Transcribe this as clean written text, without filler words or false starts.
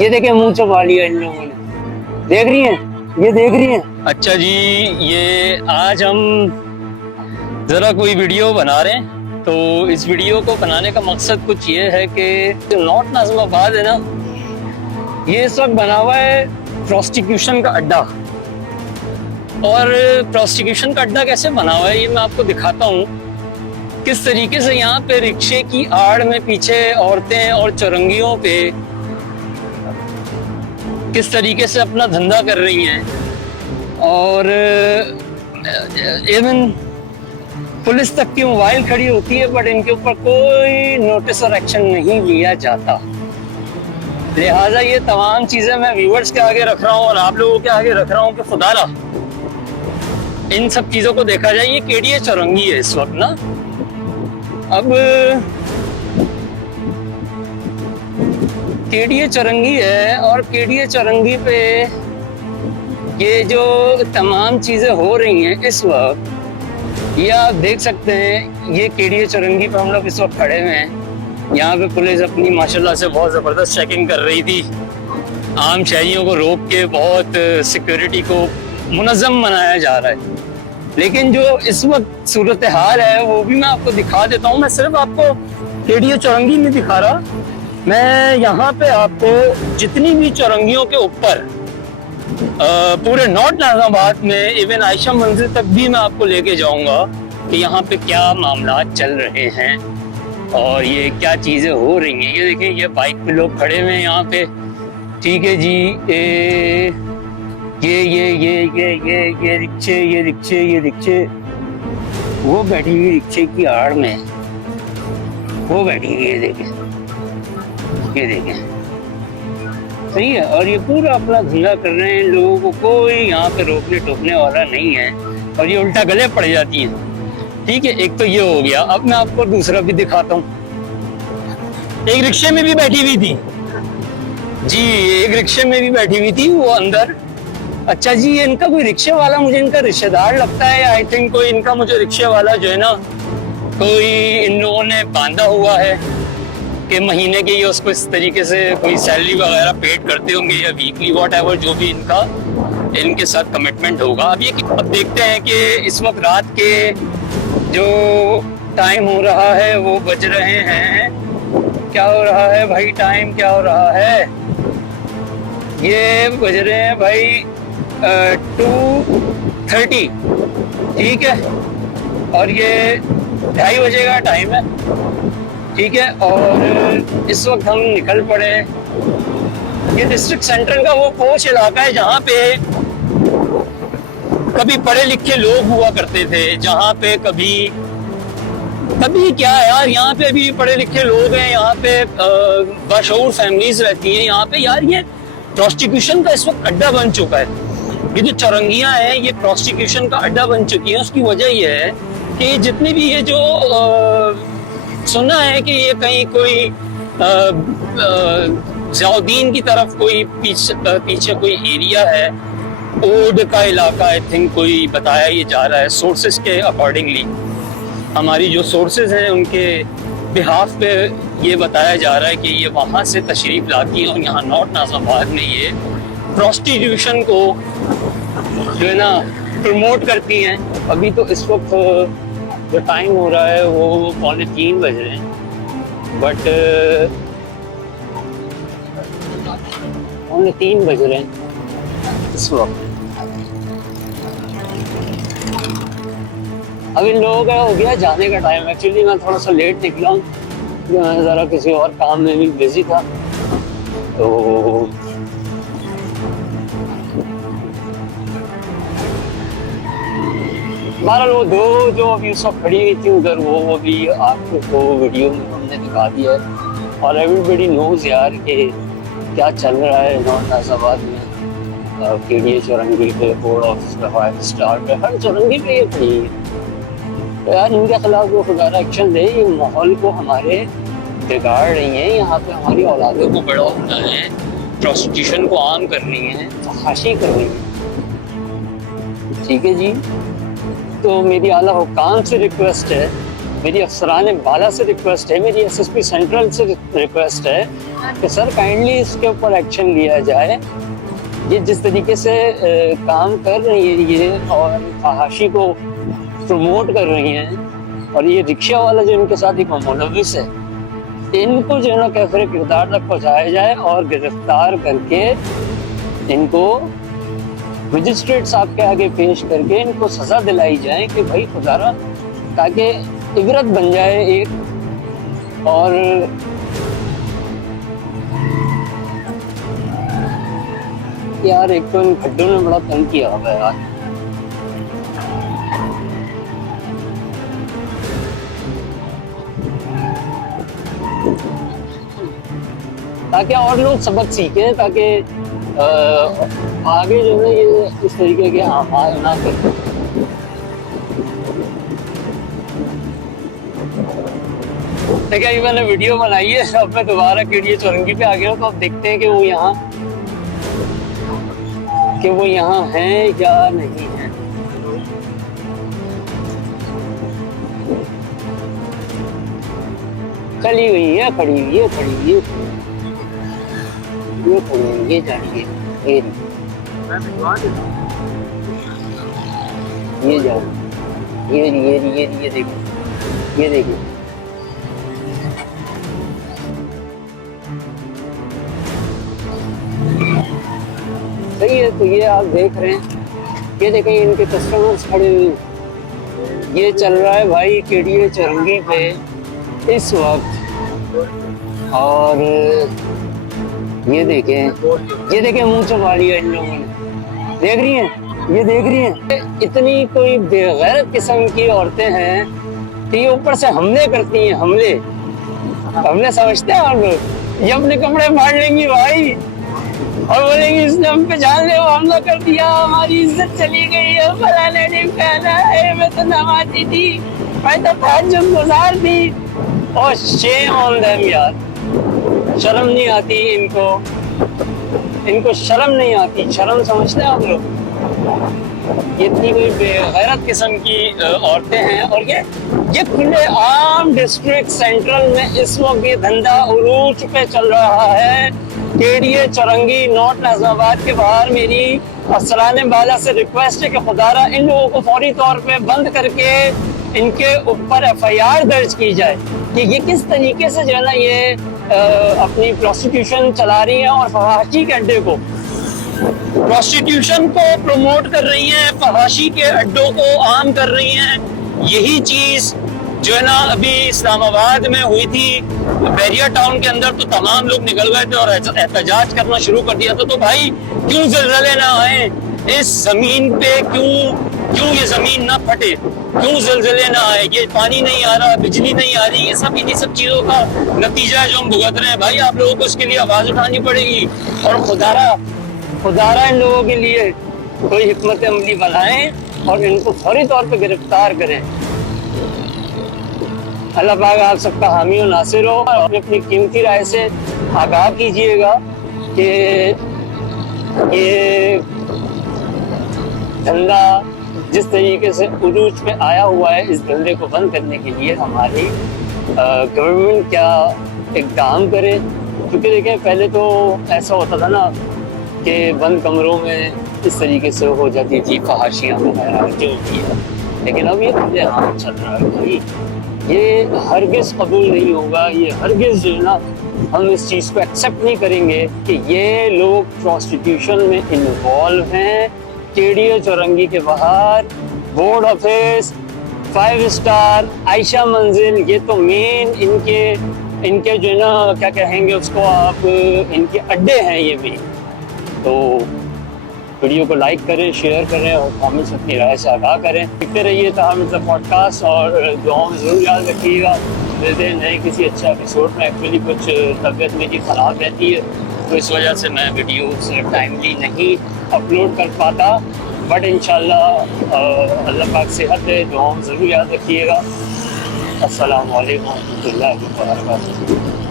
ये देखे मुंह छुपा लिया इन लोगों ने। देख रही हैं, ये देख रही हैं। अच्छा जी, ये आज हम जरा कोई वीडियो बना रहे हैं। तो इस वीडियो को बनाने का मकसद कुछ ये है कि जो नॉर्थ नाज़िमाबाद है ना, ये इस वक्त बना हुआ है प्रोस्टिक्यूशन का अड्डा। और प्रोस्टिक्यूशन का अड्डा कैसे बना हुआ है ये मैं आपको दिखाता हूँ। किस तरीके से यहाँ पे रिक्शे की आड़ में पीछे औरतें और चौरंगियों पे किस तरीके से अपना धंधा कर रही हैं। और इवन पुलिस तक की मोबाइल खड़ी होती है, बट इनके ऊपर कोई नोटिस और एक्शन नहीं लिया जाता। लिहाजा ये तमाम चीजें मैं व्यूअर्स के आगे रख रहा हूँ और आप लोगों के आगे रख रहा हूँ कि खुदारा इन सब चीजों को देखा जाए। ये केडीए चौरंगी है इस वक्त ना। अब केडीए चौरंगी है और केडीए चौरंगी पे ये जो तमाम चीजें हो रही हैं इस वक्त, ये आप देख सकते हैं। ये केडीए चौरंगी पे हम लोग इस वक्त खड़े हुए हैं। यहाँ पे पुलिस अपनी माशाल्लाह से बहुत ज़बरदस्त चेकिंग कर रही थी। आम शहरियों को रोक के बहुत सिक्योरिटी को मुनज़्ज़म बनाया जा रहा है। लेकिन जो इस वक्त सूरत हाल है वो भी मैं आपको दिखा देता हूँ। मैं सिर्फ आपको केडीए चौरंगी नहीं दिखा रहा, मैं यहाँ पे आपको जितनी भी चौरंगियों के ऊपर पूरे नॉर्थ नाज़िमाबाद में इवन आयशा मंजिल तक भी मैं आपको लेके जाऊंगा कि यहाँ पे क्या मामला चल रहे हैं और ये क्या चीज़ें हो रही हैं। ये देखिए, ये बाइक पे लोग खड़े हुए हैं यहाँ पे। ठीक है जी, ये रिक्शे वो बैठी हुई रिक्शे की आड़ में, वो बैठी हुई है। ये देखें सही है। और ये पूरा अपना धंधा कर रहे हैं। लोगों को कोई यहाँ पे रोकने टोकने वाला नहीं है और ये उल्टा गले पड़ जाती हैं। ठीक है, एक तो ये हो गया। अब मैं आपको दूसरा भी दिखाता हूँ। एक रिक्शे में भी बैठी हुई थी जी, एक रिक्शे में भी बैठी हुई थी वो अंदर। अच्छा जी, ये इनका कोई रिक्शे वाला मुझे इनका रिश्तेदार लगता है। आई थिंक कोई इनका मुझे रिक्शे वाला जो है ना, कोई इन लोगों ने बांधा हुआ है कि महीने के ये उसको इस तरीके से कोई सैलरी वगैरह पेड करते होंगे या वीकली वॉट एवर, जो भी इनके साथ कमिटमेंट होगा। अब देखते हैं कि इस वक्त रात के जो टाइम हो रहा है वो बज रहे हैं, क्या हो रहा है भाई, टाइम क्या हो रहा है। ये बज रहे हैं भाई 2:30। ठीक है, और ये 2:30 बजे का टाइम है। ठीक है, और इस वक्त हम निकल पड़े। ये डिस्ट्रिक्ट सेंट्रल का वो पोश इलाका है जहाँ पे कभी पढ़े लिखे लोग हुआ करते थे, जहाँ पे कभी क्या है यार, यहाँ पे भी पढ़े लिखे लोग हैं, यहाँ पे बाशऊर फैमिलीज रहती हैं यहाँ पे। यार ये प्रोस्टिक्यूशन का इस वक्त अड्डा बन चुका है। ये जो चौरंगियाँ हैं ये प्रोस्टिक्यूशन का अड्डा बन चुकी है। उसकी वजह ये है कि जितने भी ये जो सुना है कि ये कहीं कोई ज़ियाउद्दीन की तरफ कोई पीछे कोई एरिया है, ओड का इलाका आई थिंक कोई बताया ये जा रहा है सोर्सेस के अकॉर्डिंगली। हमारी जो सोर्सेज हैं उनके बिहाफ पे ये बताया जा रहा है कि ये वहाँ से तशरीफ लाती हैं और यहाँ नॉर्थ नाज़िमाबाद में ये प्रोस्टिट्यूशन को जो है ना प्रमोट करती हैं। अभी तो इस वक्त जो टाइम हो रहा है वो 2:45 बज रहे हैं, बट 3:45 बज रहे हैं इस वक्त। अब इन लोगों का हो गया जाने का टाइम। एक्चुअली मैं थोड़ा सा लेट निकला हूँ, मैं ज़रा किसी और काम में भी बिजी था। तो बहरहाल वो दो जो अभी उस वक्त खड़ी हुई थी उधर, वो भी आपको वीडियो में हमने दिखा दिया है। और एवरीबडी नोज यार कि क्या चल रहा है नॉर्थ नाज़िमाबाद में। केडीए चौरंगी पे, बोर्ड ऑफिस पे, 5 स्टार पे, हर चौरंगी पे ये खड़ी है। तो यार इनके खिलाफ वो खुदारा एक्शन दे। ये माहौल को हमारे बिगाड़ रही हैं। यहाँ पे हमारी औलादों को बड़ा होना है, प्रोस्टिट्यूशन को आम कर रही हैं, फहाशी कर रही हैं। ठीक है जी, तो मेरी आला हुकाम से रिक्वेस्ट है मेरी अफसरान बाला से रिक्वेस्ट है, मेरी एसएसपी सेंट्रल से रिक्वेस्ट है कि सर काइंडली इसके ऊपर एक्शन लिया जाए। ये जिस तरीके से काम कर रही है ये और फहाशी को प्रमोट कर रही हैं, और ये रिक्शा वाला जो इनके साथ एक मुलविस है, इनको जो है ना कैफरे किरदार तक पहुंचाया जाए और गिरफ्तार करके इनको मजिस्ट्रेट साहब के आगे पेश करके इनको सजा दिलाई जाए कि भाई खुदारा, ताकि इबरत बन जाए एक। और यार एक तो इन खड्डों ने बड़ा तंग किया हुआ है यार। ताकि और लोग सबक सीखें, ताकि आगे जो है ये इस तरीके के अमाल ना करें। देखिए अभी मैंने वीडियो बनाई है, अब मैं दोबारा केडीए चौरंगी पे आ गया हूँ, तो अब देखते हैं कि वो यहाँ हैं या नहीं है। चली हुई है, खड़ी हुई है, खड़ी हुई है, ये खड़ी हुई है, जानिए ये जाओ, ये देखिए, ये देखिए। सही है, तो ये आप देख रहे हैं, ये देखें इनके कस्टमर्स खड़े हुए। ये चल रहा है भाई केडीए चौरंगी पे इस वक्त, और ये देखें मुंह छुपा लिया इन लोगों ने। देख रही हैं, ये देख रही हैं, इतनी कोई बेगैरत किस्म की औरतें हैं कि ये ऊपर से हमले करती हैं। हमले समझते हैं आप लोग, ये अपने कपड़े फाड़ लेंगी भाई और बोलेंगे इसने हम पे जानलेवा हमला कर दिया, हमारी इज्जत चली गई है, फलाने ने कहना है, मैं तो नमाज़ी थी, मैं तो तहज्जुद गुज़ार थी। और शेम ऑन देम यार, शर्म नहीं आती इनको शर्म नहीं आती। शर्म समझते हैं आप लोग? इतनी कोई बेगैरत किस्म की औरतें हैं। और ये खुले आम डिस्ट्रिक्ट सेंट्रल में इस वक्त ये धंधा उरूज पे चल रहा है। केडीए चौरंगी नॉर्थ नाज़िमाबाद के बाहर मेरी अफसरान बाला से रिक्वेस्ट है कि खुदारा इन लोगों को फौरी तौर पे बंद करके इनके ऊपर एफआईआर दर्ज की जाए कि ये किस तरीके से जो है ना ये अपनी प्रोस्टिट्यूशन चला रही है और फहाशी के अड्डे को, प्रोस्टिट्यूशन को प्रमोट कर रही हैं, फहाशी के अड्डों को आम कर रही हैं। यही चीज जो है ना अभी इस्लामाबाद में हुई थी, बैरिया टाउन के अंदर तो तमाम लोग निकल गए थे और एहतजाज करना शुरू कर दिया था। तो भाई क्यों ज़लज़ले ना आए इस जमीन पे, क्यों ये जमीन ना फटे, क्यों ज़लज़ले ना आए, ये पानी नहीं आ रहा, बिजली नहीं आ रही, ये सब इन्हीं सब चीजों का नतीजा है जो हम भुगत रहे हैं। भाई आप लोगों को इसके लिए आवाज उठानी पड़ेगी और खुदारा इन लोगों के लिए कोई हिकमत अमली बनाएं और इनको फौरी तौर पे गिरफ्तार करें। अल्लाह पाक आप सबका हामी और नासिर हो। और अपनी कीमती राय से आगाह कीजिएगा कि ये धंधा जिस तरीके से उरूज पे आया हुआ है, इस धंधे को बंद करने के लिए हमारी गवर्नमेंट क्या इक़दाम करे। क्योंकि देखें पहले तो ऐसा होता था ना कि बंद कमरों में इस तरीके से हो जाती थी फहाशियाँ वगैरह जो भी है, लेकिन अब ये धंधे आम चल रहा है भाई। ये हरगिज़ कबूल नहीं होगा, ये हरगिज़ जो है ना हम इस चीज़ को एक्सेप्ट नहीं करेंगे कि ये लोग प्रोस्टिट्यूशन में इन्वॉल्व हैं। केडीए चौरंगी के बाहर बोर्ड ऑफिस, 5 स्टार, आयशा मंजिल, ये तो मेन इनके जो है ना क्या कहेंगे उसको आप, इनके अड्डे हैं ये भी। तो वीडियो को लाइक करें, शेयर करें और कमेंट्स अपनी राय से आगाह करें। देखते रहिए तहम पॉडकास्ट और दुआओं में ज़रूर याद रखिएगा। मिलते हैं नए किसी अच्छे एपिसोड में। एक्चुअली कुछ तबीयत मेरी ख़राब रहती है तो इस वजह से मैं वीडियो टाइमली नहीं अपलोड कर पाता, बट इंशाल्लाह अल्लाह पाक सेहत दे। दुआओं में ज़रूर याद रखिएगा। अस्सलामु अलैकुम व रहमतुल्लाहि व बरकातुहू।